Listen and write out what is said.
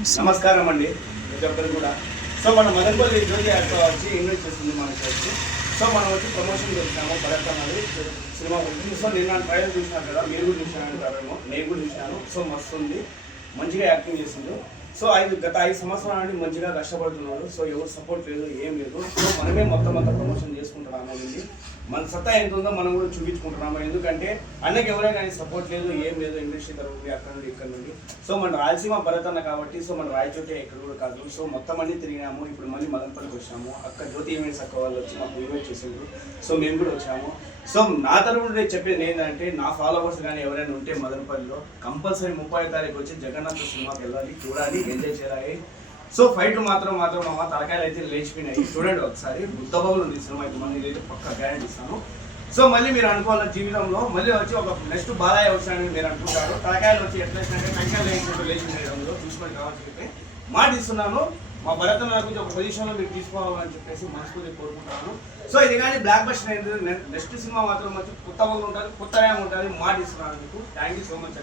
నమస్కారం అండి ప్రతి ఒక్కరు కూడా. సో మన మదనపల్లి జ్యోతి యాక్ట్ వచ్చి ఇన్వైట్ చేస్తుంది మనకి వచ్చి. సో మనం వచ్చి ప్రమోషన్ చేస్తాము భరత్ అనేది సినిమా గురించి. సో నేను నా ట్రైలర్ చూసినాను కదా, మీరు కూడా చూసినాను అంటారేమో, నేను కూడా చూసినాను. సో మస్తు ఉంది, మంచిగా యాక్టింగ్ చేసిండు. సో గత 5 సంవత్సరాల నుండి మంచిగా కష్టపడుతున్నాడు. సో ఎవరు సపోర్ట్ లేదు, ఏం లేదు. సో మనమే మొత్తం అంతా ప్రమోషన్ చేసుకుంటున్నాము. ఇది మన సత్తా ఎంత ఉందో మనం కూడా చూపించుకుంటున్నాము. ఎందుకంటే అన్నకి ఎవరైనా కానీ సపోర్ట్ లేదు, ఏం లేదు. ఇండస్ట్రీ తరఫు అక్కడ నుండి ఇక్కడ నుండి. సో మన రాయలసీమ భరత్ అన్న కాబట్టి సో మన రాయచోటే ఎక్కడ కూడా కాదు. సో మొత్తం అన్ని తిరిగినాము. ఇప్పుడు మళ్ళీ మదనపల్లికి వచ్చాము. అక్కడ జ్యోతి ఈవెంట్స్ అక్క వాళ్ళు వచ్చి మాకు ఈవెంట్ చేసిండ్రు. సో మేము కూడా వచ్చాము. సో నా తరఫు నుండి చెప్పేది ఏంటంటే, నా ఫాలోవర్స్ కానీ ఎవరైనా ఉంటే మదనపల్లిలో కంపల్సరీ 30వ తారీఖు వచ్చి జగన్నాథ్ సినిమాకి వెళ్ళాలి, చూడాలి, ఎంజాయ్ చేయాలి. సో ఫైట్లు మాత్రం మా తలకాయలు అయితే లేచిపోయినాయి. చూడండి ఒకసారి, బుద్ధబాబులు ఉంది సినిమా. అయితే మళ్ళీ అయితే పక్కా గ్యారెంటీ ఇస్తాను. సో మళ్ళీ మీరు అనుకోవాలి జీవితంలో మళ్ళీ వచ్చి ఒక నెక్స్ట్ బాలయ్య వచ్చానని మీరు అనుకుంటారు. తలకాయలు వచ్చి ఎట్లా వచ్చినాయంటే టెన్షన్ లేచిపోయడంలో చూసుకొని కావాల్సి చెప్పి మాట ఇస్తున్నాను. మా భరత్ గురించి ఒక పొజిషన్లో మీరు తీసుకోవాలని చెప్పేసి మనస్ఫూర్తి కోరుకుంటున్నాను. సో ఇది కానీ బ్లాక్ బస్టర్ అయింది. నెక్స్ట్ సినిమా మాత్రం వచ్చి కొత్తగా ఉంటుంది, కొత్తగా ఉంటుంది. మాట ఇస్తున్నాను మీకు. Thank you so much.